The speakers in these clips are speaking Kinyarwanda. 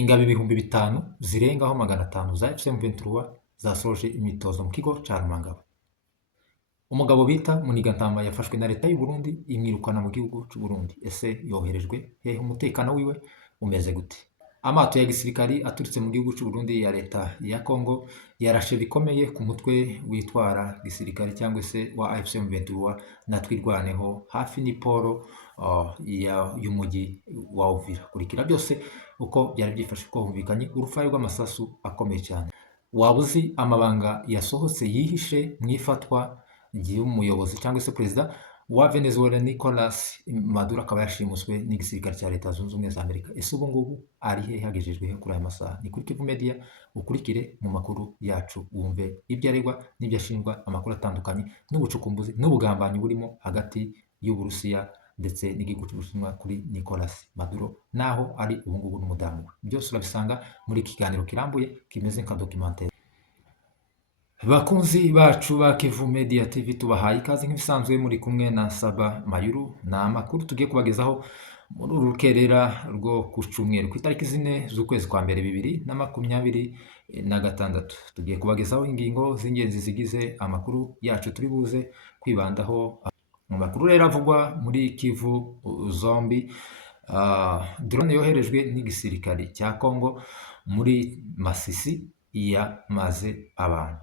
ingabo ibihumbi bitanu zirengaho 500 za FCM23 zasoje imyitozo mu kigo ca Rumangabo. Umugabo bita Munigantama yafashwe na leta y'u Burundi imwirukana mu gihugu c'u Burundi. Ese yoherejwe hehe? Umutekano wiwe umeze gute? Amato ya gisirikari aturutse mu gihugu c'u Burundi ya leta ya Kongo yarashe bikomeye ku mutwe witwara gisirikari cyangwa se wa FCM23 na twirwaneho hafi n'iporo y'umujyi wa Uvira. Kurikira byose uko byari byifashe, ko humvikanye urufayo rw'amasasu akomeye cyane. Waba uzi amabanga yasohotse yihishe mu ifatwa ry'umuyobozi cyangwa se perezida wa Venezuela Nicolas Maduro, akaba yashimuswe n'igisirikare cya Leta Zunze Ubumwe za Amerika. Ese ubu ngubu ari he? Hagejejwe he kuri aya masaha? Ni kuri Kivu Media, ukurikire mu makuru yacu wumve ibyo aregwa n'ibyo ashinjwa, amakuru atandukanye n'ubucukumbuzi n'ubugambanyi burimo hagati y'Uburusiya ndetse n'igihugu cy'Ubushinwa kuri Nicolas Maduro, naho ari ubu ngubu n'umudamu we. Byose urabisanga muri iki kiganiro kirambuye kimeze nka documentaire. Bakunzi bacu ba Kivu Media TV, tubahaye ikaze nk'ibisanzwe, muri kumwe na Saba Mayuru. Ni amakuru tugiye kubagezaho muri uru rukerera rwo ku Cyumweru ku itariki 4 z'ukwezi kwa mbere 2026. Tugiye kubagezaho ingingo z'ingenzi zigize amakuru yacu turi buze kwibandaho. Mu makuru rero avugwa muri Kivu zombi, drone yoherejwe n'igisirikare cya Kongo muri Masisi yamaze abantu.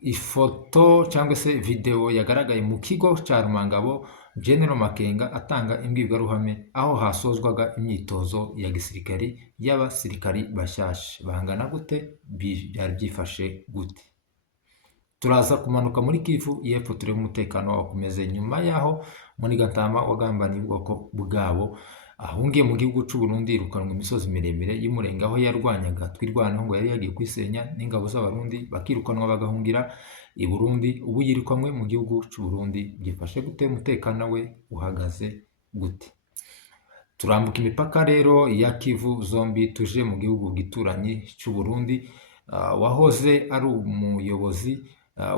Ifoto cyangwa se video yagaragaye mu kigo cya Rumangabo, General Makenga atanga imbwirwaruhame aho hasozwaga imyitozo ya gisirikari y'abasirikari bashyashya. Bangana gute? Byari byifashe gute? Turaza kumanuka muri Kivu y'Epfo turebe umutekano wakomeze nyuma yaho Munigantama wagambaniye ubwoko bwabo ahungiye mu gihugu cy'u Burundi, irukanwa imisozi miremire y'umurenge aho yarwanyaga twirwanaho ngo yari yagiye kwisenya n'ingabo z'abarundi, bakirukanwa bagahungira i Burundi. Ubu yirikanwe mu gihugu cy'u Burundi. Byifashe gute? Umutekano we uhagaze gute? Turambuka imipaka rero ya Kivu zombi tuje mu gihugu gituranye cy'u Burundi. Wahoze ari umuyobozi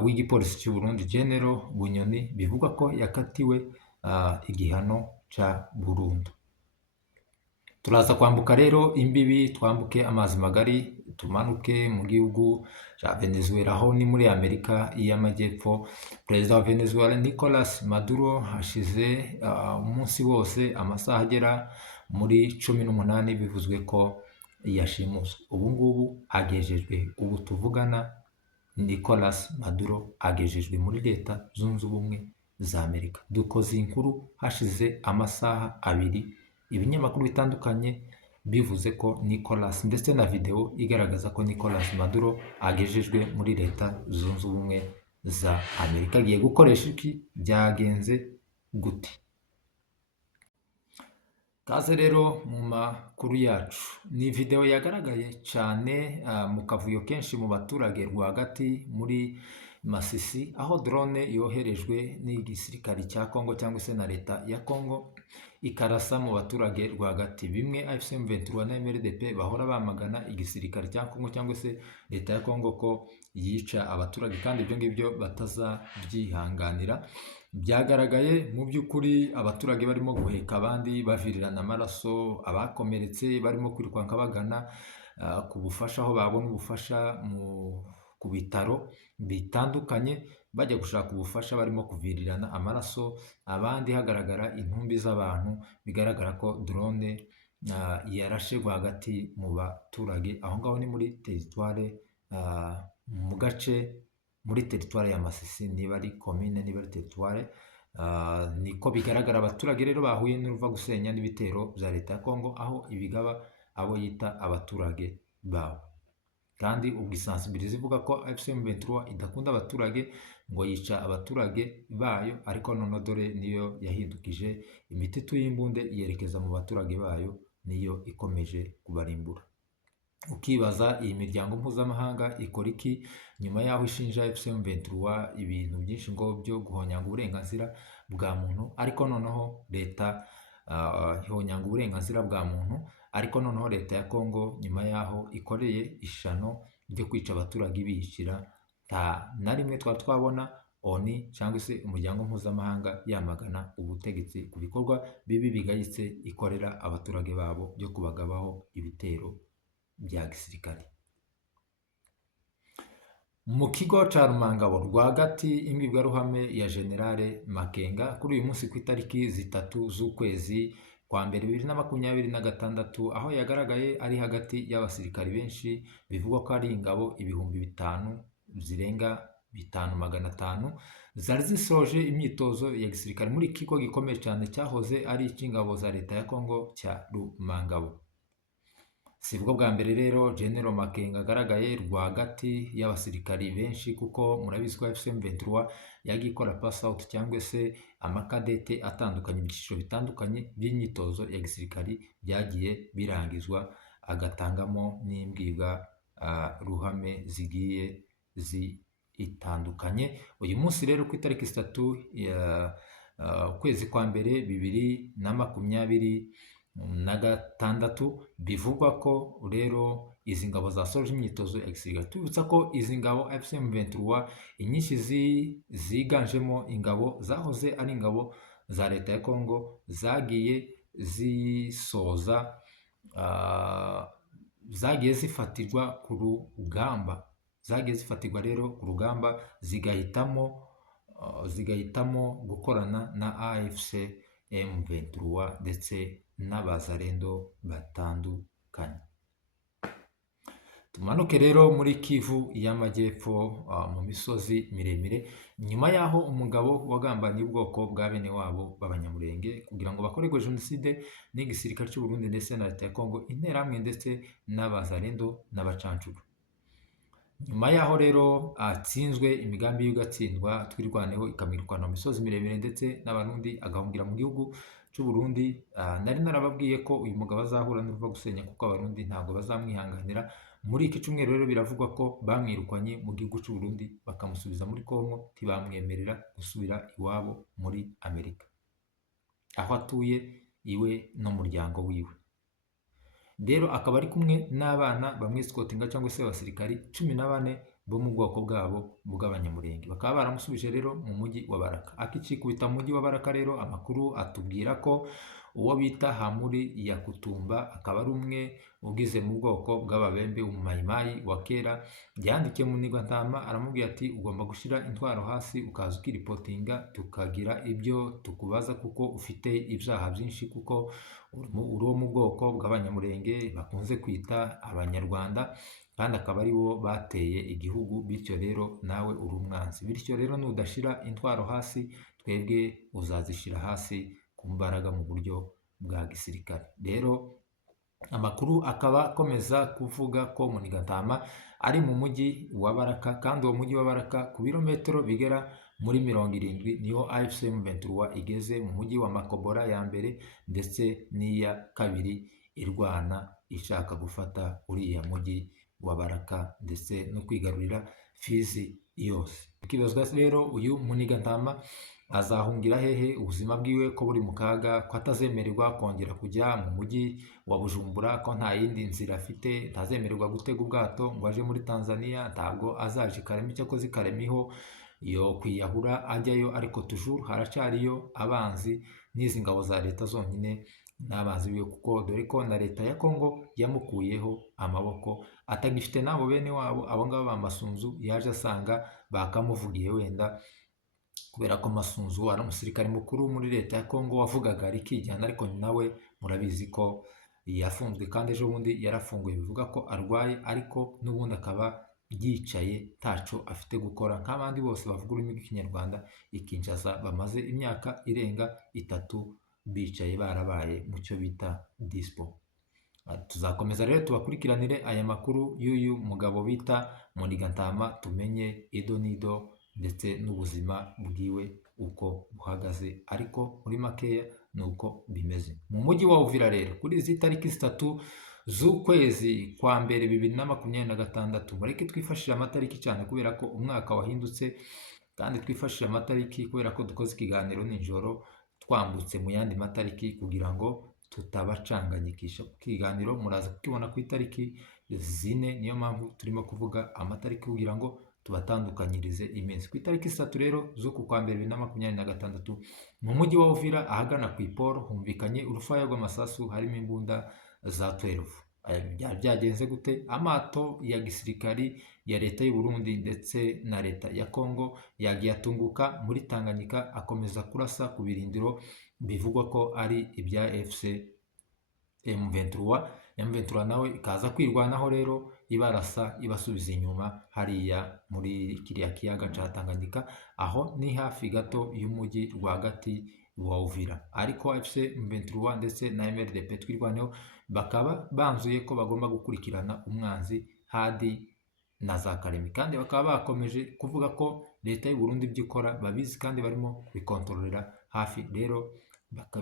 w'igipolisi cy'u Burundi, General Bunyoni, bivuga ko yakatiwe igihano ca burundu. Turaza kwambuka rero imbibi, twambuke amazi magari tumanuke mu gihugu cya Venezuela, aho ni muri Amerika y'Amajyepfo. Perezida wa Venezuela Nicolas Maduro hashize umunsi wose amasaha agera muri 18 bivuzwe ko yashimuswe. Ubu ngubu agejejwe, ubu tuvugana Nicolas Maduro agejejwe muri Leta Zunze Ubumwe za Amerika. Dukoze inkuru hashize amasaha 2, ibinyamakuru bitandukanye bivuze ko Nicolas, ndetse na video igaragaza ko Nicolas Maduro agejejwe muri Leta Zunze Ubumwe za Amerika. Agiye gukoresha iki? Byagenze gute? Kaze rero mu makuru yacu. Ni video yagaragaye cyane mu kavuyo kenshi mu baturage rwagati muri Masisi, aho drone yoherejwe n'igisirikari cya Kongo cyangwa se na leta ya Kongo ikarasa mu baturage rwagati. Bimwe FCM23 na MRDP bahora bamagana igisirikari cya Kongo cyangwa se leta ya Kongo ko yica abaturage, kandi ibyo ngibyo batazabyihanganira. Byagaragaye mu by'ukuri abaturage barimo guheka abandi, bavirirana amaraso, abakomeretse barimo kwirukanka bagana ku bufasha, aho babona ubufasha ku bitaro bitandukanye bajya gushaka ubufasha, barimo kuvirirana amaraso, abandi hagaragara intumbi z'abantu. Bigaragara ko drone yarashe rwagati mu baturage. Aho ngaho ni muri teritware, mu gace muri teritware ya Masisi, niba ari commune niba ari teritware. Niko bigaragara. Abaturage rero bahuye n'uruva gusenya n'ibitero bya leta ya Kongo, aho ibigaba abo yita abaturage babo. Kandi ubwisansibilize ivuga ko FCM23 idakunda abaturage, ngo yica abaturage bayo, ariko none dore niyo yahindukije imititu y'imbunde yerekeza mu baturage bayo, niyo ikomeje kubarimbura. Ukibaza iyi miryango mpuzamahanga ikora iki nyuma yaho ishinja FCM23 ibintu byinshi ngo byo guhonyanga uburenganzira bwa muntu, ariko noneho leta ihonyanga uburenganzira bwa muntu, ariko noneho leta ya Kongo nyuma yaho ikoreye ishano ryo kwica abaturage biyicira, nta na rimwe twabona ONU cyangwa se umuryango mpuzamahanga yamagana ubutegetsi ku bikorwa bibi bigayitse ikorera abaturage babo byo kubagabaho ibitero bya gisirikare. Mu kigo ca Rumangabo rwagati, imbwirwaruhame ya Generale Makenga kuri uyu munsi ku itariki 3 z'ukwezi kwa mbere 2026, aho yagaragaye ari hagati y'abasirikari benshi bivugwa ko ari ingabo ibihumbi 5 zirenga 5,500 zari zisoje imyitozo ya gisirikare muri kigo gikomeye cyane cyahoze ari icy'ingabo za leta ya Kongo cya Rumangabo. Si bwo bwa mbere rero General Makenga agaragaye rwagati y'abasirikari benshi, kuko murabizi ko FCM 23 yagiye ikora pass out cyangwa se amakadete atandukanye mu byiciro bitandukanye by'imyitozo ya gisirikari byagiye birangizwa, agatangamo n'imbwirwa ruhame zigiye zitandukanye. Uyu munsi rero ku itariki 3 ukwezi kwa mbere 2026 bivugwa ko rero izi ngabo zasoje imyitozo ya gisirikare. Tubibutsa ko izi ngabo FCM 23 inyinshi ziganjemo ingabo zahoze ari ingabo za leta ya Kongo zagiye zagiye zifatirwa ku rugamba, rero ku rugamba zigahitamo gukorana na AFC M23 ndetse n'abazarendo batandukanye. Tumanuke rero muri Kivu y'Amajyepfo, mu misozi miremire, nyuma y'aho umugabo wagambaniye ubwoko bwa bene wabo b'Abanyamulenge kugira ngo bakorerwe jenoside n'igisirikare cy'u Burundi ndetse na leta ya Kongo, interahamwe ndetse n'abazarendo n'abacancuro. Nyuma y'aho rero atsinzwe, imigambi y'ugatsindwa twirwaneho ikamwirukana mu misozi miremire ndetse n'Abarundi, agahungira mu gihugu cy'u Burundi. Nari narababwiye ko uyu mugabo azahura n'uruva gusenya kuko Abarundi ntabwo bazamwihanganira. Muri iki cyumweru rero biravugwa ko bamwirukanye mu gihugu cy'u Burundi bakamusubiza muri Kongo, ntibamwemerera gusubira iwabo muri Amerika, aho atuye iwe n'umuryango wiwe. Rero akaba ari kumwe n'abana bamwisikotinga cyangwa se abasirikari 14 bo mu bwoko bwabo bw'Abanyamulenge, bakaba baramusubije rero mu mujyi wa Baraka. Akicikubita mu mujyi wa Baraka rero, amakuru atubwira ko uwo bita Hamuri Yakutumba, akaba ari umwe ugize mu bwoko bw'Ababembe, umumayimayi wa kera, yandikiye Munigantama aramubwira ati ugomba gushyira intwaro hasi ukaza ukiripotinga tukagira ibyo tukubaza kuko ufite ibyaha byinshi, kuko uri wo mu bwoko bw'Abanyamulenge bakunze kwita Abanyarwanda, kandi akaba ari bo bateye igihugu, bityo rero nawe uri umwanzi. Bityo rero nudashyira intwaro hasi, twebwe uzazishyira hasi ku mbaraga mu buryo bwa gisirikare. Rero amakuru akaba akomeza kuvuga ko Munigantama ari mu mujyi wa Baraka, kandi uwo mujyi wa Baraka ku birometero bigera muri 70 niho AFC M23 igeze, mu mujyi wa Makobora ya mbere ndetse n'iya kabiri irwana ishaka gufata uriya mujyi wa Baraka ndetse no kwigarurira Fizi yose. Ukibazwa rero uyu Munigantama azahungira hehe, ubuzima bwiwe ko buri mu kaga, ko atazemererwa kongera kujya mu mujyi wa Bujumbura, ko nta yindi nzira afite, ntazemererwa gutega ubwato ngo aje muri Tanzania, ntabwo azaje Karemi, cyakoze Karemiho yo kwiyahura ajyayo, ariko toujours haracariyo abanzi n'izi ngabo za leta zonyine n'abanzi biwe, kuko dore ko na leta ya Kongo yamukuyeho amaboko, atagifite nabo bene wabo abo ngabo b'Amasunzu yaje asanga bakamuvugiye wenda, kubera ko Masunzu ari umusirikare mukuru muri leta ya Kongo wavugaga rikijyana, ariko nawe murabizi ko yafunzwe, kandi ejo bundi yarafunguye, bivuga ko arwaye, ariko n'ubundi akaba yicaye ntaco afite gukora nk'abandi bose bavuga ururimi rw'Ikinyarwanda i Kinshasa, bamaze imyaka irenga 3 bicaye barabaye mu cyo bita dispo. Tuzakomeza rero tubakurikiranire aya makuru y'uyu mugabo bita Munigantama, tumenye ido nido ndetse n'ubuzima bwiwe uko buhagaze, ariko muri makeya nuko bimeze. Mu mujyi wa Uvira rero kuri izi tariki 3 z'ukwezi kwa mbere 2026, mureke twifashishije amatariki cyane kubera ko umwaka wahindutse, kandi twifashishije amatariki kubera ko dukoze ikiganiro nijoro twambutse mu yandi matariki kugira ngo tutabacanganyikisha. Ikiganiro muraza kukibona ku itariki 4, niyo mpamvu turimo kuvuga amatariki kugira ngo tubatandukanyirize iminsi. Ku itariki 3 rero z'uku kwa mbere 2026 mu mujyi wa Uvira ahagana ku iporo humvikanye urufaya rw'amasasu harimo imbunda za 12. Byari byagenze gute? Amato ya gisirikari ya leta y'u Burundi ndetse na leta ya Kongo yagiye atunguka muri Tanganyika akomeza kurasa ku birindiro bivugwa ko ari ibya FC M23. M23 nawe ikaza kwirwanaho rero ibarasa ibasubiza inyuma hariya muri kiriya kiyaga ca Tanganyika, aho ni hafi gato y'umujyi rwagati wa Uvira. Ariko FC M23 ndetse na MRDP twirwaneho bakaba banzuye ko bagomba gukurikirana umwanzi hadi na za Karemi, kandi bakaba bakomeje kuvuga ko leta y'u Burundi ibyo ikora babizi kandi barimo kubikontororera hafi. Rero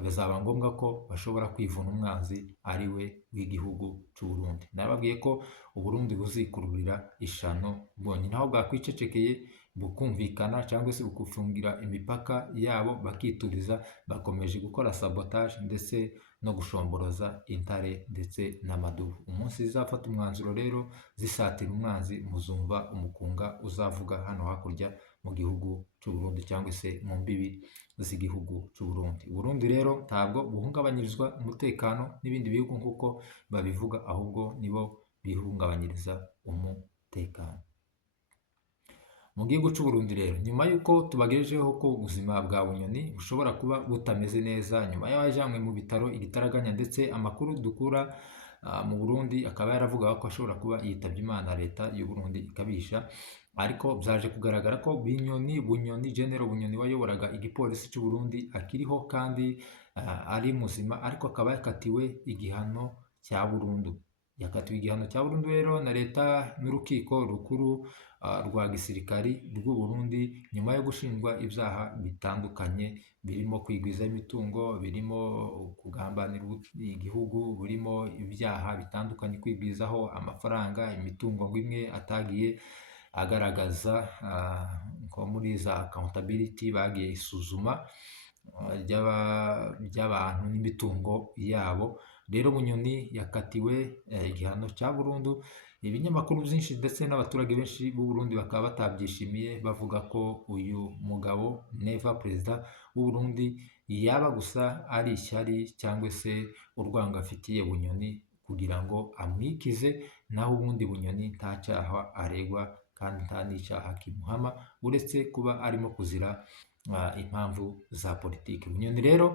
bizaba ngombwa ko bashobora kwivuna umwanzi ari we w'igihugu cy'u Burundi. Nababwiye ko u Burundi buzikururira ishano bwonyine, aho bwakwicecekeye bukumvikana cyangwa se bukufungira imipaka yabo bakituriza, bakomeje gukora sabotage ndetse no gushomboroza intare ndetse n'amadubu. Umunsi zizafata umwanzuro rero zisatira umwanzi, muzumva umukunga uzavuga hano hakurya mu gihugu cy'u Burundi cyangwa se mu mbibi z'igihugu cy'u Burundi. Burundi rero ntabwo buhungabanyirizwa umutekano n'ibindi bihugu nk'uko babivuga, ahubwo nibo bihungabanyiriza umutekano. Mu gihugu cy'u Burundi rero, nyuma y'uko tubagejejeho ko ubuzima bwa Bunyoni bushobora kuba butameze neza nyuma y'abajanywe mu bitaro igitaraganya, ndetse amakuru dukura mu Burundi akaba yaravuga ko ashobora kuba yitabye Imana, leta y'u Burundi ikabisha. Ariko byaje kugaragara ko Bunyoni General Bunyoni wayoboraga igipolisi cy'u Burundi akiriho kandi ari muzima, ariko akaba yakatiwe igihano cya burundu. Yakatiwe igihano cya burundu rero na leta n'urukiko rukuru rwa gisirikari rw'u Burundi nyuma yo gushinjwa ibyaha bitandukanye birimo kwigwiza imitungo, birimo kugambanira igihugu, birimo ibyaha bitandukanye, kwigwizaho amafaranga, imitungo ngo imwe atagiye agaragaza nko muri za accountability bagiye isuzuma ry'abantu n'imitungo yabo. Rero Bunyoni yakatiwe igihano cya burundu. Ibinyamakuru byinshi ndetse n'abaturage benshi b'u Burundi bakaba batabyishimiye, bavuga ko uyu mugabo Neva perezida w'u Burundi yaba gusa ari ishyari cyangwa se urwango afitiye Bunyoni kugira ngo amwikize, naho ubundi Bunyoni nta cyaha aregwa kandi nta n'icyaha kimuhama uretse kuba arimo kuzira impamvu za politiki. Bunyoni rero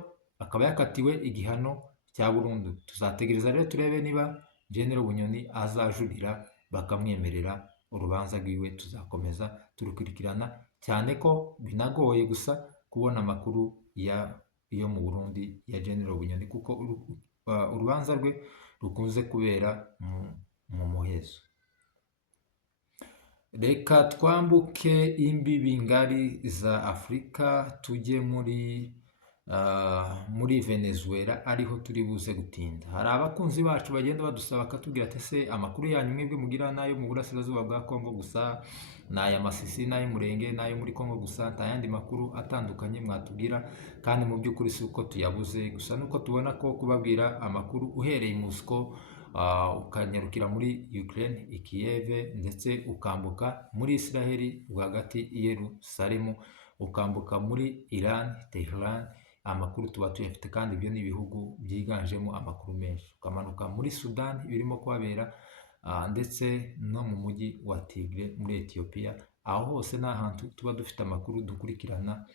akaba yakatiwe igihano cya burundu. Tuzategereza rero turebe niba General Bunyoni azajurira bakamwemerera urubanza rwiwe. Tuzakomeza turukurikirana, cyane ko binagoye gusa kubona amakuru yo mu Burundi ya General Bunyoni, kuko urubanza rwe rukunze kubera mu muhezo. Reka twambuke imbibi ngari za Afurika tujye muri Venezuela, ariho turi buze gutinda. Hari abakunzi bacu bagenda badusaba bakatubwira ati ese amakuru yanyu mwebwe mugira nayo mu burasirazuba bwa Kongo gusa, n'aya Masisi, n'ay'Umurenge, n'ayo muri Kongo gusa, nta yandi makuru atandukanye mwatubwira? Kandi mu by'ukuri si uko tuyabuze, gusa nuko tubona ko kubabwira amakuru uhereye i Moscow ukanyarukira muri Ukraine i Kiev, ndetse ukambuka muri Israel rwagati i Yerusalemu, ukambuka muri Iran Tehran, amakuru tuba tuyafite, kandi ibyo ni ibihugu byiganjemo amakuru menshi. Ukamanuka muri Sudan birimo kuhabera, ndetse no mu mujyi wa Tigre muri Ethiopia, aho hose ni ahantu tuba dufite amakuru dukurikirana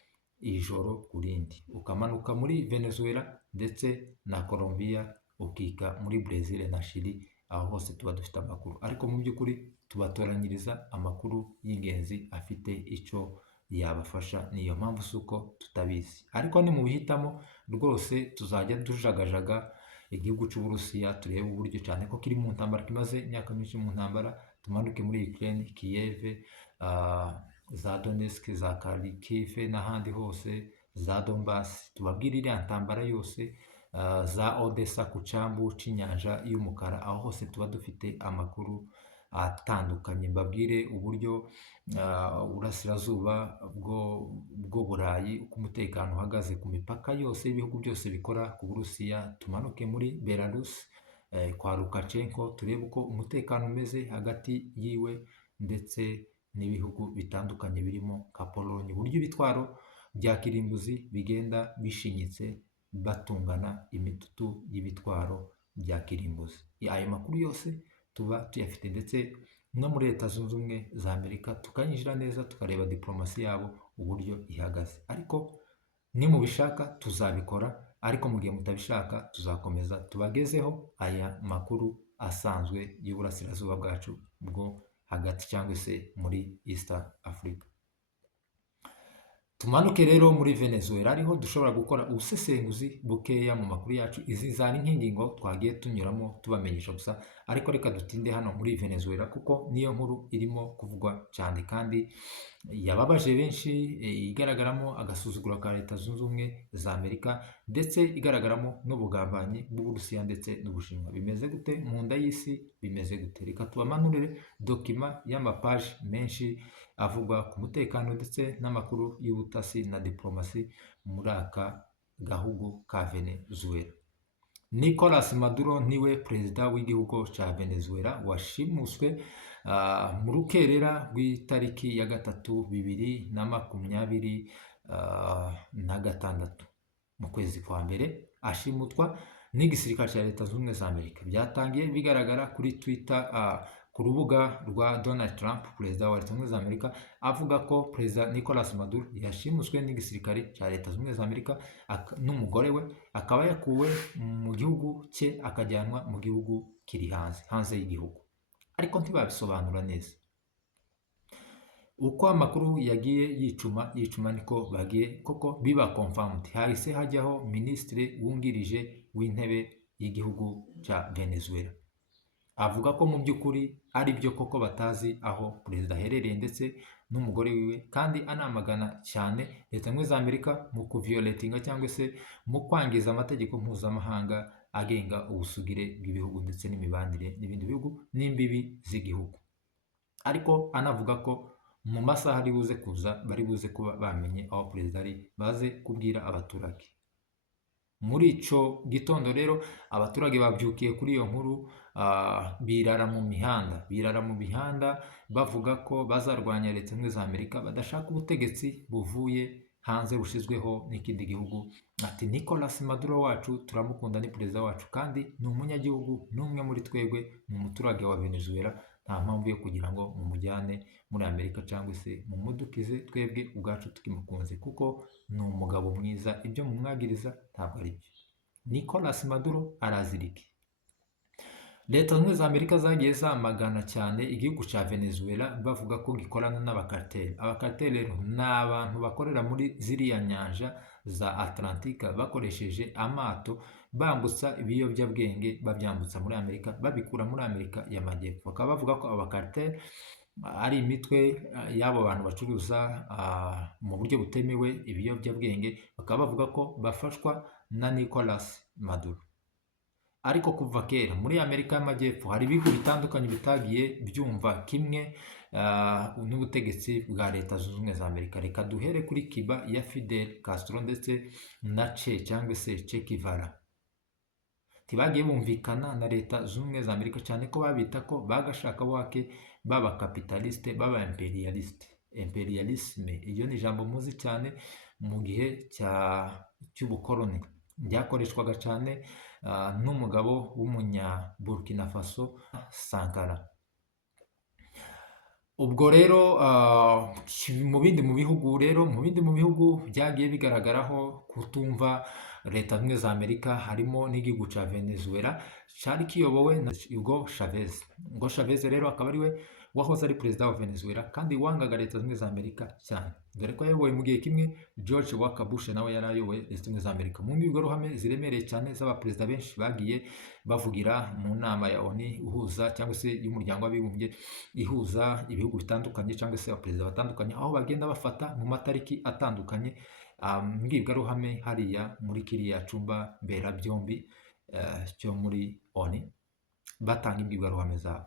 ijoro ku rindi. Ukamanuka muri Venezuela ndetse na Colombia, ukika muri Brazil na Chile, aho hose tuba dufite amakuru, ariko mu by'ukuri tubatoranyiriza amakuru y'ingenzi afite icyo yabafasha. Niyo mpamvu si uko tutabizi, ariko ni mu bihitamo rwose tuzajya tujagajaga igihugu cy'Uburusiya, turebe uburyo, cyane ko kiri mu ntambara, kimaze imyaka myinshi mu ntambara. Tumanuke muri Ukraine, Kiev, za Donetsk, za Kharkiv n'ahandi hose, za Donbass, tubabwire iriya ntambara yose, za Odessa ku cyambu cy'inyanja y'umukara, aho hose tuba dufite amakuru atandukanye. Mbabwire uburyo uburasirazuba bwo Burayi uko umutekano uhagaze ku mipaka yose y'ibihugu byose bikora ku Burusiya. Tumanuke muri Belarus kwa Lukashenko, turebe uko umutekano umeze hagati yiwe ndetse n'ibihugu bitandukanye birimo nka Pologne, uburyo ibitwaro bya kirimbuzi bigenda bishinyitse batungana imitutu y'ibitwaro bya kirimbuzi. Ayo makuru yose tuba tuyafite, ndetse no muri Leta Zunze Ubumwe za Amerika tukanyinjira neza tukareba diplomasi yabo uburyo ihagaze. Ariko nimubishaka tuzabikora, ariko mu gihe mutabishaka tuzakomeza tubagezeho aya makuru asanzwe y'uburasirazuba bwacu bwo hagati cyangwa se muri East Africa. Tumanuke rero muri Venezuela, ariho dushobora gukora ubusesenguzi bukeya mu makuru yacu. Izi zari nk'ingingo twagiye tunyuramo tubamenyesha gusa, ariko reka dutinde hano muri Venezuela kuko niyo nkuru irimo kuvugwa cyane kandi yababaje benshi, igaragaramo agasuzuguro ka Leta Zunze Ubumwe za Amerika, ndetse igaragaramo n'ubugambanyi bw'Uburusiya ndetse n'Ubushinwa. Bimeze gute mu nda y'isi? Bimeze gute? Reka tubamanurire dokima y'amapaji menshi avugwa ku mutekano ndetse n'amakuru y'ubutasi na diplomasi muri aka gahugu ka Venezuela. Nicolas Maduro niwe perezida w'igihugu cya Venezuela washimuswe mu rukerera rw'itariki ya 3/2026 mu kwezi kwa mbere, ashimutwa n'igisirikare cya Leta Zunze Ubumwe za Amerika. Byatangiye bigaragara kuri Twitter, ku rubuga rwa Donald Trump, perezida wa Leta Zunze Ubumwe za Amerika, avuga ko perezida Nicolas Maduro yashimuswe n'igisirikare cya Leta Zunze Ubumwe za Amerika n'umugore we, akaba yakuwe mu gihugu cye akajyanwa mu gihugu kiri hanze y'igihugu, ariko ntibabisobanura neza. Uko amakuru yagiye yicuma niko bagiye koko biba confirmed. Hahise hajyaho minisitiri wungirije w'intebe y'igihugu cya Venezuela, avuga ko mu by'ukuri ari byo koko batazi aho perezida aherereye ndetse n'umugore wiwe, kandi anamagana cyane Leta Zunze Ubumwe za Amerika mu kuvioletinga cyangwa se mu kwangiza amategeko mpuzamahanga agenga ubusugire bw'ibihugu ndetse n'imibanire n'ibindi bihugu n'imbibi z'igihugu. Ariko anavuga ko mu masaha ari buze kuza bari buze kuba bamenye aho perezida ari, baze kubwira abaturage. Muri ico gitondo rero abaturage babyukiye kuri iyo nkuru, birara mu mihanda bavuga ko bazarwanya Leta Zunze Ubumwe za Amerika, badashaka ubutegetsi buvuye hanze bushizweho n'ikindi gihugu. Ati Nicolas Maduro wacu turamukunda, ni perezida wacu kandi ni umunyagihugu, n'umwe muri twebwe, ni umuturage wa Venezuela. Nta mpamvu yo kugira ngo mumujyane muri Amerika cyangwa se mumudukize twebwe ubwacu tukimukunze, kuko ni umugabo mwiza, ibyo mumwagiriza ntabwo ari byo. Nicolas Maduro araziriki. Leta Zunze Ubumwe za Amerika zagiye zamagana cyane igihugu cya Venezuela, bavuga ko gikorana n'abakarteli. Abakarteli rero ni abantu bakorera muri ziriya nyanja za Atlantika bakoresheje amato, bambutsa ibiyobyabwenge babyambutsa muri Amerika, babikura muri Amerika y'Amajyepfo. Bakaba bavuga ko abakarteli ari imitwe y'abo bantu bacuruza mu buryo butemewe ibiyobyabwenge. Bakaba bavuga ko bafashwa na Nicolas Maduro. Ariko kuva kera muri Amerika y'Amajyepfo hari ibihugu bitandukanye bitagiye byumva kimwe n'ubutegetsi bwa Leta Zunze Ubumwe za Amerika. Reka duhere kuri Cuba ya Fidel Castro ndetse na cyangwa se Che Guevara. Tibagiye bumvikana na Leta Zunze Ubumwe za Amerika, cyane ko babita ko bagashaka wake baba capitaliste baba imperialiste. Imperialisme iyo ni ijambo muzi cyane mu gihe cy'ubukoloni, byakoreshwaga cyane n'umugabo w'umunya Burkina Faso Sankara. Ubwo rero mu bindi mu bihugu byagiye bigaragaraho kutumva Leta Zunze Ubumwe za Amerika, harimo n'igihugu cya Venezuela cyari kiyobowe na Hugo Chavez. Hugo Chavez rero akaba ari we wahoze ari perezida wa Venezuela kandi wangaga Leta Zunze Ubumwe za Amerika cyane, dore ko yayoboye mu gihe kimwe George Walker Bush nawe yari ayoboye Leta Zunze Ubumwe za Amerika. Mu mbwirwaruhame ziremereye cyane z'abaperezida benshi bagiye bavugira mu nama ya ONU ihuza cyangwa se y'umuryango w'abibumbye ihuza ibihugu bitandukanye cyangwa se abaperezida batandukanye, aho bagenda bafata mu matariki atandukanye mbwirwaruhame hariya muri kiriya cumba mberabyombi cyo muri ONU, batanga imbwirwaruhame zabo.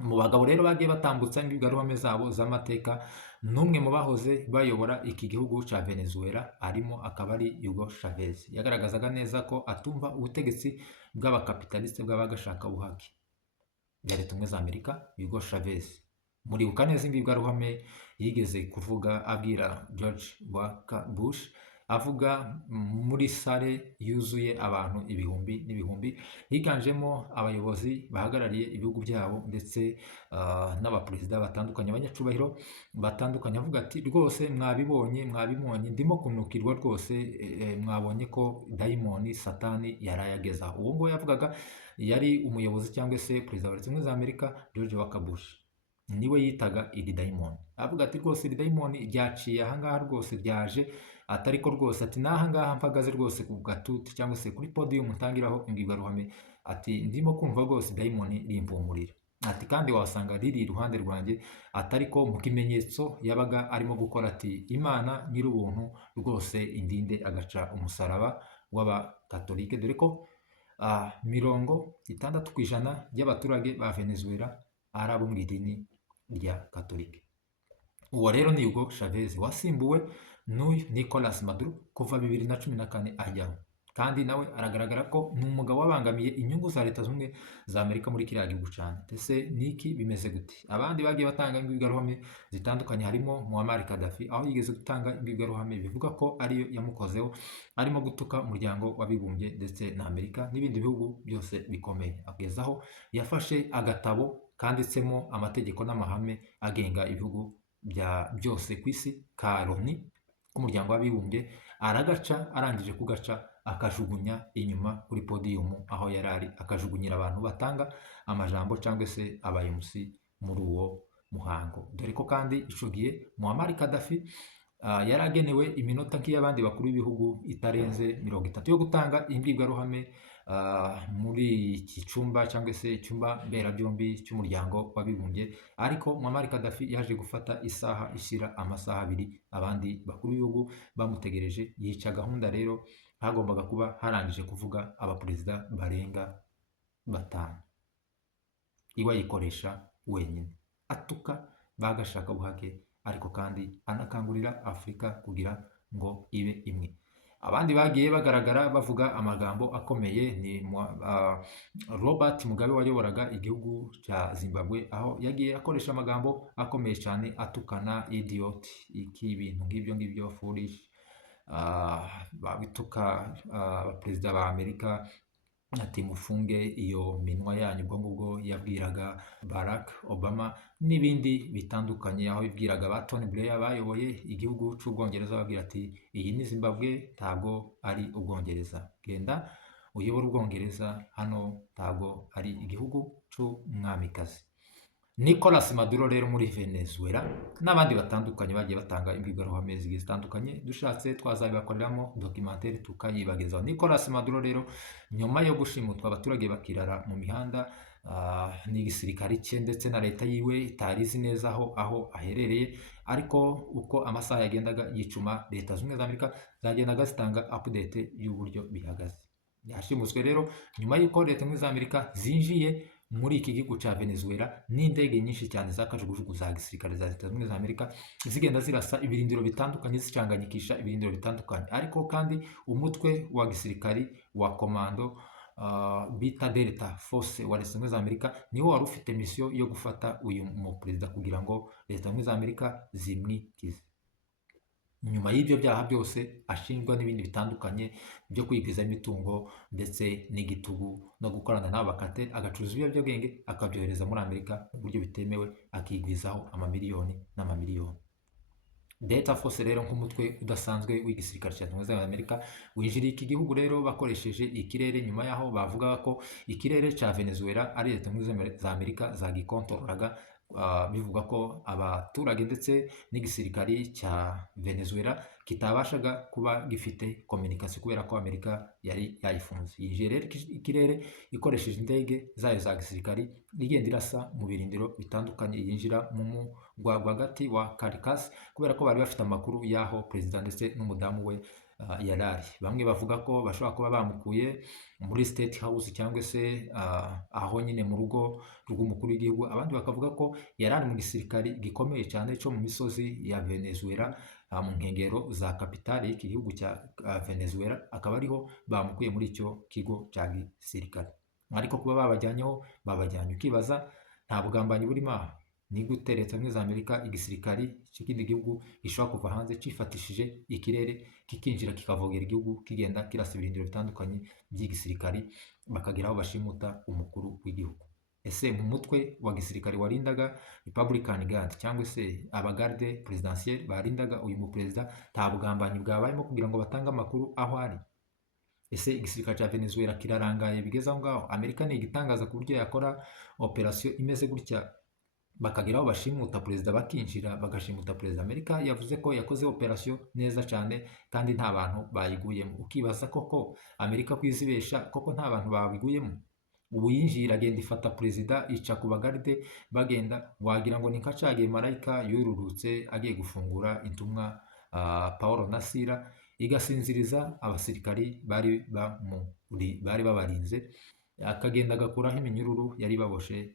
Mu bagabo rero bagiye batambutsa imbwirwaruhame zabo z'amateka, n'umwe mu bahoze bayobora iki gihugu cya Venezuela arimo, akaba ari Hugo Chavez. Yagaragazaga neza ko atumva ubutegetsi bw'abakapitaliste bw'abagashaka buhake bya Leta Zunze Ubumwe za Amerika. Hugo Chavez muribuka neza imbwirwaruhame yigeze kuvuga abwira George Bush, avuga muri sale yuzuye abantu ibihumbi n'ibihumbi, higanjemo abayobozi bahagarariye ibihugu byabo ndetse n'abaperezida batandukanye, abanyacubahiro batandukanye, avuga ati rwose mwabibonye ndimo kunukirwa rwose, mwabonye ko dayimoni satani yarayageza aho. Uwo nguwo yavugaga yari umuyobozi cyangwa se perezida wa Leta Zunze Ubumwe za Amerika George Bush, niwe yitaga iri dayimoni, avuga ati rwose iri dayimoni ryaciye ahangaha rwose ryaje, atari ko rwose ati n'ahangaha mpagaze rwose ku gatuti cyangwa se kuri podium ntangiraho imbwirwaruhame, ati ndimo kumva rwose dayimoni rimpumurira, ati kandi wasanga riri iruhande rwanjye, atari ko mu kimenyetso yabaga arimo gukora, ati Imana nyir'ubuntu rwose indinde, agaca umusaraba w'abakatolike, dore ko 60% y'abaturage ba Venezuela ari abo mu idini rya katolike. Uwo rero ni Hugo Chavez wasimbuwe n'uyu Nicolas Maduro kuva 2014 ajyaho, kandi nawe aragaragara ko ni umugabo wabangamiye inyungu za Leta Zunze Ubumwe za Amerika muri kiriya gihugu cyane. Ese niki bimeze gute? Abandi bagiye batanga imbwirwaruhame zitandukanye, harimo Muammar Gaddafi, aho yigeze gutanga imbwirwaruhame bivuga ko ariyo yamukozeho, arimo gutuka umuryango w'abibumbye ndetse na Amerika n'ibindi bihugu byose bikomeye, agezaho yafashe agatabo kanditsemo amategeko n'amahame agenga ibihugu byose ku isi ka Loni k'umuryango w'abibumbye, aragaca, arangije kugaca akajugunya inyuma kuri podium aho yarari, akajugunyira abantu batanga amajambo cyangwa se abayobozi muri uwo muhango, dore ko kandi ico gihe Muammar Gaddafi yaragenewe iminota nk'iy'abandi bakuru b'ibihugu itarenze 30 yo gutanga imbwirwaruhame muri iki cyumba cyangwa se icyumba mberabyombi cy'umuryango w'abibumbye, ariko Muammar Gaddafi yaje gufata isaha ishyira amasaha 2 abandi bakuru b'ibihugu bamutegereje, yica gahunda. Rero hagombaga kuba harangije kuvuga abaperezida barenga 5, iwe ayikoresha wenyine, atuka bagashaka buhake, ariko kandi anakangurira Afurika kugira ngo ibe imwe. Abandi bagiye bagaragara bavuga amagambo akomeye ni Robert Mugabe wayoboraga igihugu cya Zimbabwe, aho yagiye akoresha amagambo akomeye cyane atukana idiot, iki ibintu ngibyo foolish, babituka abaperezida ba Amerika, ati mufunge iyo minwa yanyu, ubwo ngubwo yabwiraga Barack Obama n'ibindi bitandukanye, aho yibwiraga ba Tony Blair bayoboye igihugu cy'Ubwongereza, babwira ati iyi ni Zimbabwe ntabwo ari Ubwongereza, genda uyobora Ubwongereza, hano ntabwo ari igihugu cy'umwamikazi. Nicolas Maduro rero muri Venezuela n'abandi batandukanye bagiye batanga imbwirwaruhame zigiye zitandukanye, dushatse twazabibakoreramo documentaire tukayibagezaho. Nicolas Maduro rero nyuma yo gushimutwa abaturage bakirara mu mihanda n'igisirikare cye ndetse na leta yiwe itarizi neza aho aherereye, ariko uko amasaha yagendaga yicuma, Leta Zunze Ubumwe za Amerika zagendaga zitanga update y'uburyo bihagaze. Yashimuswe rero nyuma y'uko Leta Zunze Ubumwe za Amerika zinjiye muri iki gihugu cya Venezuela n'indege nyinshi cyane za kajugujugu za gisirikare za Leta Zunze Ubumwe za Amerika, zigenda zirasa ibirindiro bitandukanye, zicanganyikisha ibirindiro bitandukanye, ariko kandi umutwe wa gisirikari wa komando bita Delta Force wa Leta Zunze Ubumwe za Amerika niwo wari ufite misiyo yo gufata uyu muperezida kugira ngo Leta Zunze Ubumwe za Amerika zimwikize. Nyuma y'ibyo byaha byose ashinjwa n'ibindi bitandukanye byo kwigwiza imitungo ndetse n'igitugu no gukorana n'abakate, agacuruza ibiyobyabwenge akabyohereza muri Amerika mu buryo bitemewe, akigwizaho amamiliyoni n'amamiliyoni. Delta Force rero nk'umutwe udasanzwe w'igisirikare cya Leta Zunze Ubumwe za Amerika winjiriye iki gihugu rero bakoresheje ikirere, nyuma yaho bavugaga ko ikirere cya Venezuela ari Leta Zunze Ubumwe za Amerika zagikontorolaga, bivuga ko abaturage ndetse n'igisirikari cya Venezuela kitabashaga kuba gifite communication kubera ko Amerika yari yayifunze. Yinjiye rero ikirere ikoresheje indege zayo za gisirikari, igenda irasa mu birindiro bitandukanye, yinjira mu mugwa rwagati wa Caracas kubera ko bari bafite amakuru y'aho perezida ndetse n'umudamu we yarari. Bamwe bavuga ko bashobora kuba bamukuye muri State House cyangwa se aho nyine mu rugo rw'umukuru w'igihugu, abandi bakavuga ko yarari mu gisirikari gikomeye cyane cyo mu misozi ya Venezuela, mu nkengero za kapitale y'iki gihugu cya Venezuela, akaba ariho bamukuye muri icyo kigo cya gisirikare. Ariko kuba babajyanye ukibaza nta bugambanyi burimo aha. ni gute leta zunze za Amerika igisirikari cy'ikindi gihugu gishobora kuva hanze cifatishije ikirere kikinjira kikavogera igihugu kigenda kirasa ibirindiro bitandukanye by'igisirikari bakagera aho bashimuta umukuru w'igihugu. Ese mu mutwe wa gisirikare warindaga Republican Guard cyangwa se abagarde presidentiel barindaga uyu muperezida nta bugambanyi bwabayemo kugira ngo batange amakuru aho ari? Ese igisirikare cya Venezuela kirarangaye bigeze aho ngaho? Amerika ni igitangaza ku buryo yakora operasiyo imeze gutya bakagera aho bashimuta perezida bakinjira bagashimuta perezida. Amerika yavuze ko yakoze operasiyo neza cyane kandi nta bantu bayiguyemo. Ukibaza koko Amerika kwizibesha koko nta bantu babiguyemo? Ubu yinjiye iragenda ifata perezida ica ku bagaride bagenda, wagira ngo ni nka cagiye marayika yururutse agiye gufungura intumwa Paul na Sila, igasinziriza abasirikari bari babarinze, akagenda agakuraho iminyururu yari baboshe,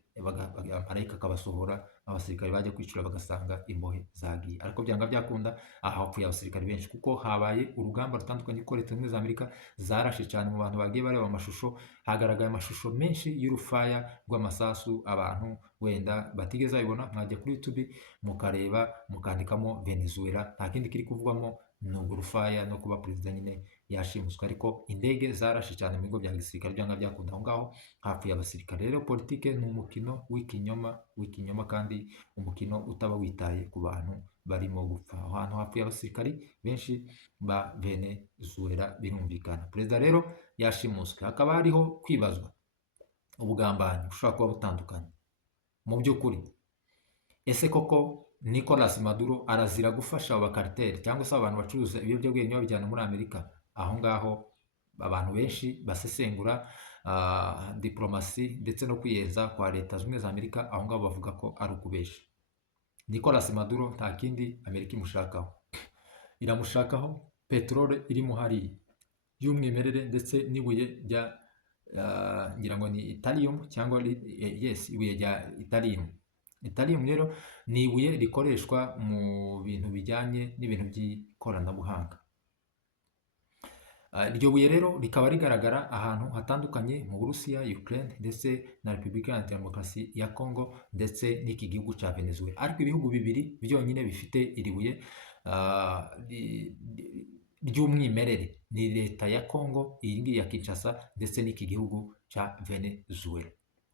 marayika akabasohora, abasirikari bajya kwicura bagasanga imbohe zagiye. Ariko byanga byakunda aha hapfuye abasirikari benshi kuko habaye urugamba rutandukanye kuko leta zunze za Amerika zarashe cyane. Mu bantu bagiye bareba amashusho hagaragaye amashusho menshi y'urufaya rw'amasasu, abantu wenda batigeze babibona mwajya kuri YouTube mukareba mukandikamo Venezuela, nta kindi kiri kuvugwamo ni urufaya no kuba perezida nyine yashimuswe. Ariko indege zarashe cyane mu bigo bya gisirikare byanga byakunda aho ngaho hapfuye abasirikare. Rero politike ni umukino w'ikinyoma kandi umukino utaba witaye ku bantu barimo gupfa. Aho hantu hapfuye abasirikari benshi ba Venezuela birumvikana. Perezida rero yashimuswe, hakaba hariho kwibazwa ubugambanyi bushobora kuba butandukanye. Mu by'ukuri ese koko Nicolas Maduro arazira gufasha abakariteri cyangwa se abantu bacuruza ibiyobyabwenge babijyana muri Amerika? Aho ngaho abantu benshi basesengura diplomasi ndetse no kwiyeza kwa leta zunze za Amerika, aho ngaho bavuga ko ari ukubesha. Nicolas Maduro nta kindi Amerika imushakaho, iramushakaho peteroli irimo hariya y'umwimerere ndetse n'ibuye rya ngira ngo ni Italium cyangwa yes, ibuye rya Italium. Italium rero ni ibuye rikoreshwa mu bintu bijyanye n'ibintu by'ikoranabuhanga. Iryo buye rero rikaba rigaragara ahantu hatandukanye mu Burusiya, Ukraine ndetse na Repubulika ya Demokarasi ya Congo ndetse n'iki gihugu cya Venezuela. Ariko ibihugu bibiri byonyine bifite iri buye ry'umwimerere ni leta ya Congo, iyi ngiyi ya Kinshasa ndetse n'iki gihugu cya Venezuela,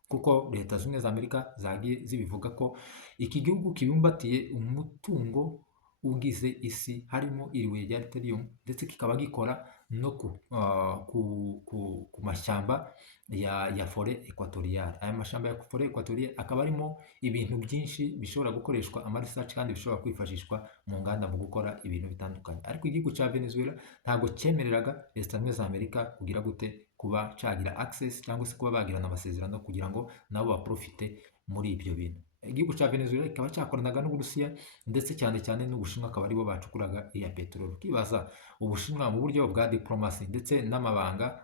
kuko leta zunze za Amerika zagiye zibivuga ko iki gihugu kibumbatiye umutungo ugize isi harimo iri buye rya Lithium ndetse kikaba gikora no ku mashyamba ya forêt équatoriale. Aya mashyamba ya forêt équatoriale akaba arimo ibintu byinshi bishobora gukoreshwa research kandi bishobora kwifashishwa mu nganda mu gukora ibintu bitandukanye. Ariko igihugu cya Venezuela ntabwo cyemereraga leta zunze za Amerika kugira gute kuba cyagira access cyangwa se kuba bagirana amasezerano kugira ngo nabo baprofite muri ibyo bintu. Igihugu cya Venezuela kikaba cyakoranaga n'Uburusiya ndetse cyane cyane n'Ubushinwa, akaba aribo bacukuraga iya peteroli. Ukibaza Ubushinwa mu buryo bwa diplomasi ndetse n'amabanga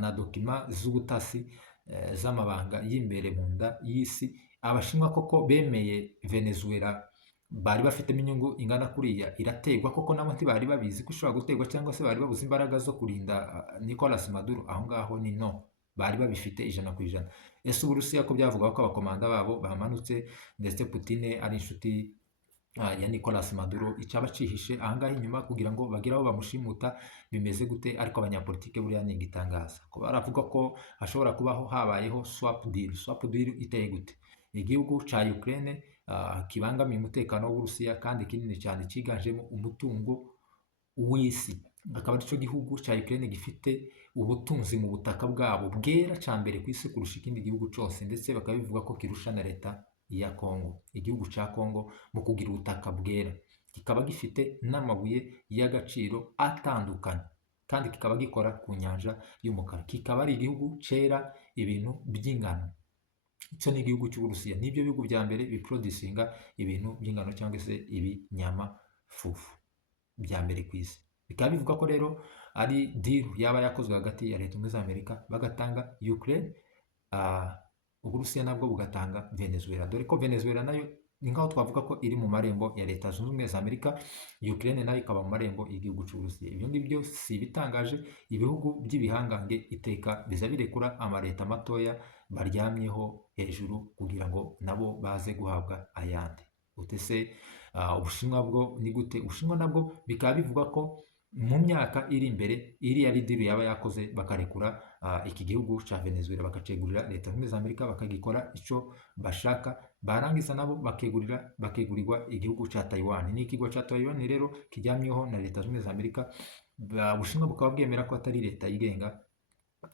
na dokima z'ubutasi z'amabanga y'imbere mu nda y'isi, Abashinwa koko bemeye Venezuela bari bafitemo inyungu ingana kuriya irategwa koko nabo ntibari babizi ko ishobora gutegwa cyangwa se bari babuze imbaraga zo kurinda Nicolas Maduro? Aho ngaho ni no, bari babifite 100%. Ese Uburusiya ko byavugaga ko abakomanda babo bamanutse ndetse Putin ari inshuti ya Nicolas Maduro, icyaba cihishe ahangaha inyuma kugira ngo bagire aho bamushimuta bimeze gute? Ariko abanyapolitike buriya ni igitangaza ko baravuga ko hashobora kubaho habayeho swap deal. Swap deal iteye gute? Igihugu ca Ukraine kibangamiye umutekano w'Uburusiya kandi kinini cyane cyiganjemo umutungo w'isi, akaba aricyo gihugu cya Ukraine gifite ubutunzi mu butaka bwabo bwera cya mbere ku isi kurusha ikindi gihugu cyose, ndetse bakaba bivuga ko kirusha na leta ya Congo. Igihugu cya Congo mu kugira ubutaka bwera kikaba gifite n'amabuye y'agaciro atandukanye kandi kikaba gikora ku nyanja y'umukara, kikaba ari igihugu cyera ibintu by'ingano. Icyo ni igihugu cy'Uburusiya, nibyo bihugu bya mbere biproducinga ibintu by'ingano cyangwa se ibinyamafufu bya mbere ku isi. Bikaba bivuga ko rero ari deal yaba yakozwe hagati ya leta zunze za Amerika bagatanga Ukraine, Uburusiya nabwo bugatanga Venezuela, dore ko Venezuela nayo ni nk'aho twavuga ko iri mu marembo ya Leta Zunze Ubumwe za Amerika, Ukraine nayo ikaba mu marembo y'igihugu c'Uburusiya. Ibyo ngibyo si ibitangaje, ibihugu by'ibihangange iteka biza birekura amaleta matoya baryamyeho hejuru kugira ngo nabo baze guhabwa ayandi. Utese Ubushinwa bwo ni gute? Ubushinwa nabwo bikaba bivuga ko mu myaka iri imbere iriya ari deal yaba yakoze bakarekura iki gihugu ca Venezuela bakacegurira Leta Zunze Ubumwe za Amerika bakagikora ico bashaka, barangiza nabo bakegurirwa igihugu ca Taiwan. Ni ikigwa ca Taiwan rero kijyamyeho na Leta Zunze Ubumwe za Amerika, Ubushinwa bukaba bwemera ko atari leta yigenga,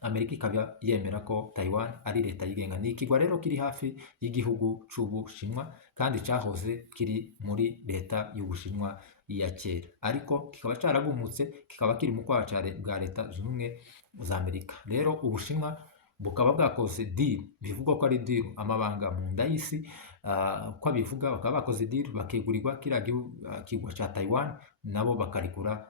Amerika ikaba yemera ko Taiwan ari leta yigenga. Ni ikigwa rero kiri hafi y'igihugu c'Ubushinwa kandi cahoze kiri muri leta y'Ubushinwa ya kera, ariko kikaba caragumutse kikaba kiri mu kwaha bwa Leta Zunze Ubumwe za Amerika. Rero Ubushinwa bukaba bwakoze deal, bivugwa ko ari deal amabanga mu nda y'isi, uko bivuga bakaba bakoze deal bakegurirwa kiriya kigwa ca Taiwan, nabo bakarekura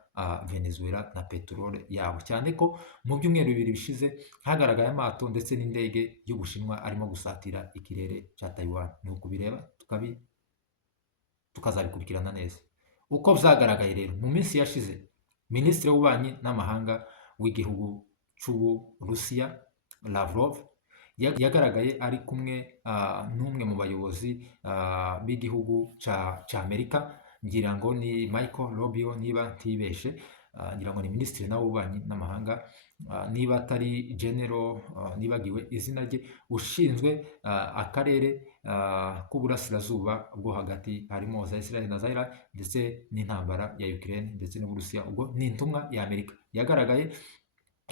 Venezuela na peterole yabo, cyane ko mu byumweru bibiri bishize hagaragaye amato ndetse n'indege y'Ubushinwa arimo gusatira ikirere ca Taiwan. Ni ukubireba tukazabikurikirana neza uko vyagaragaye. Rero mu minsi yashize Minisitiri w'Ububanyi n'Amahanga w'igihugu c'Uburusiya Lavrov yagaragaye ari kumwe n'umwe mu bayobozi b'igihugu ca Amerika, ngira ngo ni Michael Rubio niba ntibeshe, ngira ngo ni Minisitiri nawe w'Ububanyi n'Amahanga, niba atari General nibagiwe izina rye, ushinzwe akarere k'uburasirazuba bwo hagati, harimo za Israel na za Iran ndetse n'intambara ya Ukraine ndetse n'Uburusiya. Ubwo ni intumwa ya Amerika yagaragaye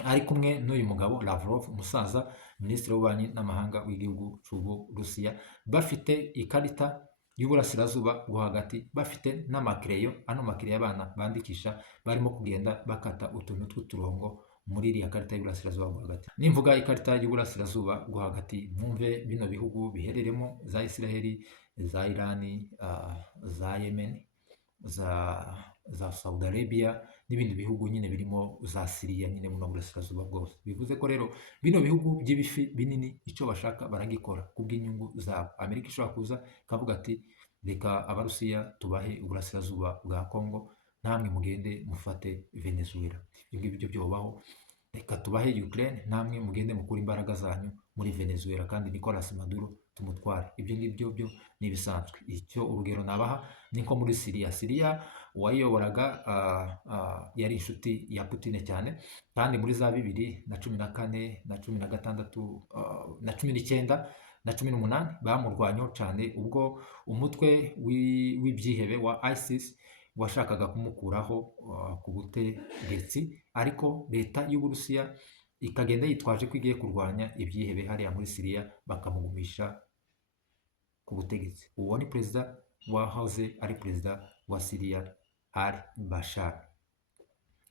ari kumwe n'uyu mugabo Lavrov, umusaza Minisitiri w'Ububanyi n'Amahanga w'igihugu c'Uburusiya, bafite ikarita y'uburasirazuba bwo hagati, bafite n'amakereyo, ano makereyo abana bandikisha, barimo kugenda bakata utuntu tw'uturongo muri iriya karita y'uburasirazuba bwo hagati. Nimvuga ikarita y'uburasirazuba bwo hagati, mwumve bino bihugu bihereremo za Israeli, za Irani, za Yemen, za Saudi Arabia n'ibindi bihugu nyine birimo za Syria nyine mu burasirazuba bwose. Bivuze ko rero bino bihugu by'ibifi binini icyo bashaka baragikora kubw'inyungu zabo. Amerika ishobora kuza ikavuga ati reka Abarusiya tubahe uburasirazuba bwa Congo, namwe mugende mufate Venezuela. Ibyo ngibyo byobaho. Reka tubahe Ukraine, namwe mugende mukura imbaraga zanyu muri Venezuela kandi Nicolas Maduro tumutware. Ibyo ngibyo byo ni ibisanzwe. Icyo urugero nabaha ni nko muri Syria. Syria uwayiyoboraga yari inshuti ya Putin cyane, kandi muri za 2014 na 2016 na 2019 na 2018 bamurwanyeho cyane, ubwo umutwe w'ibyihebe wa ISIS washakaga kumukuraho ku butegetsi, ariko leta y'Uburusiya ikagenda yitwaje ko igiye kurwanya ibyihebe hariya muri Syria bakamugumisha ku butegetsi. Uwo ni perezida wahoze ari perezida wa Syria al-Bashar,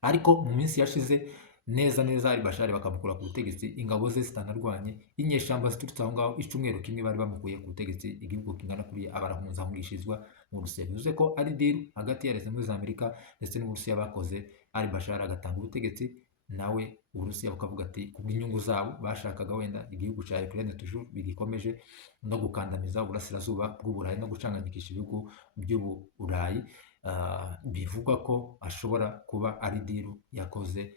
ariko mu minsi yashize neza al-Bashar bakamukura ku butegetsi, ingabo ze zitanarwanye, inyeshamba ziturutse aho ngaho icumweru kimwe bari bamukuye ku butegetsi, igihugu kingana kuri abarahunza hungishirizwa mu Burusiya. Bivuze ko ari deal hagati ya Leta Zunze Ubumwe za Amerika ndetse n'Uburusiya bakoze, al-Bashar agatanga ubutegetsi, nawe Uburusiya bukavuga ati kubw'inyungu zabo bashakaga wenda igihugu cya Ukraine toujours bigikomeje no gukandamiza uburasirazuba bw'Uburayi no gucanganyikisha ibihugu by'Uburayi, bivugwa ko ashobora kuba ari deal yakoze,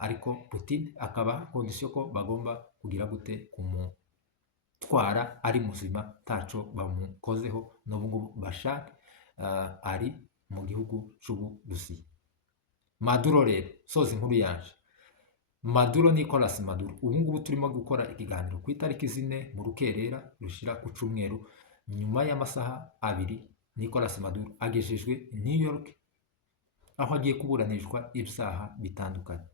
ariko Putin akaba kondisiyo ko bagomba kugira gute kumutwara ari muzima taco bamukozeho. N'ubu ngubu Bashar ari mu gihugu c'Uburusiya. Maduro rero, soza inkuru yanje, Maduro Nicolas Maduro, ubu ngubu turimo gukora ikiganiro ku itariki 4 mu rukerera rushira ku cumweru, nyuma y'amasaha 2 Nicolas Maduro agejejwe New York, aho agiye kuburanishwa ibyaha bitandukanye.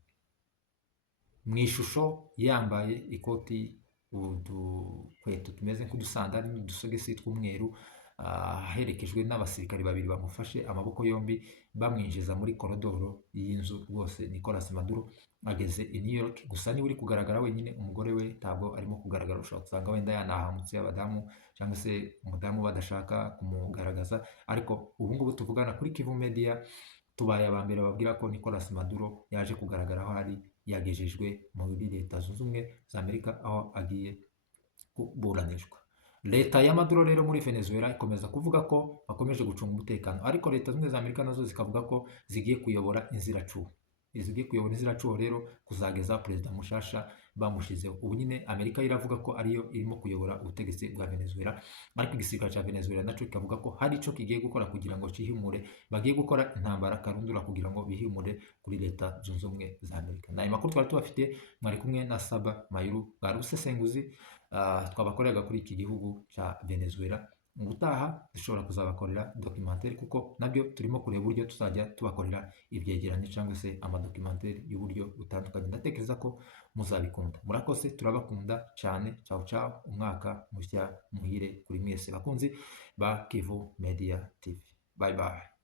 Mu ishusho yambaye ikoti, udukweto tumeze nk'udusandari n'udusogisi tw'umweru, aherekejwe n'abasirikari babiri bamufashe amaboko yombi bamwinjiza muri korodoro y'inzu. Rwose Nicolas Maduro ageze i New York, gusa niwe uri kugaragara wenyine, umugore we ntabwo arimo kugaragara. Ushobora gusanga wenda yanahamutse abadamu cyangwa se umudamu badashaka kumugaragaza, ariko ubu ngubu tuvugana kuri Kivu Media tubaye aba mbere babwira ko Nicolas Maduro yaje kugaragara aho ari, yagejejwe muri Leta Zunze Ubumwe za Amerika aho agiye kuburanishwa. leta ya Maduro rero muri Venezuela ikomeza kuvuga ko bakomeje gucunga umutekano, ariko leta zunze za Amerika nazo zikavuga ko zigiye kuyobora inziracuho, zigiye kuyobora inziracuho rero kuzageza perezida mushasha bamushizeho. Ubu nyine Amerika iravuga ko ariyo irimo kuyobora ubutegetsi bwa Venezuela, ariko igisirikare cya Venezuela naco kikavuga ko hari ico kigiye gukora kugira ngo cihimure, bagiye gukora intambara karundura kugira ngo bihimure kuri leta zunze ubumwe za Amerika. Nayo makuru twari tubafite, mwari kumwe na Saba Mayuru, bwari ubusesenguzi twabakoreraga kuri iki gihugu cya Venezuela. Ubutaha dushobora kuzabakorera documentaire, kuko nabyo turimo kureba uburyo tuzajya tubakorera ibyegeranyo cyangwa se amadocumentary y'uburyo butandukanye. Ndatekereza ko muzabikunda. Murakoze, turabakunda cyane. Ciao ciao, umwaka mushya muhire kuri mwese bakunzi ba Kivu Media TV. Bye bye.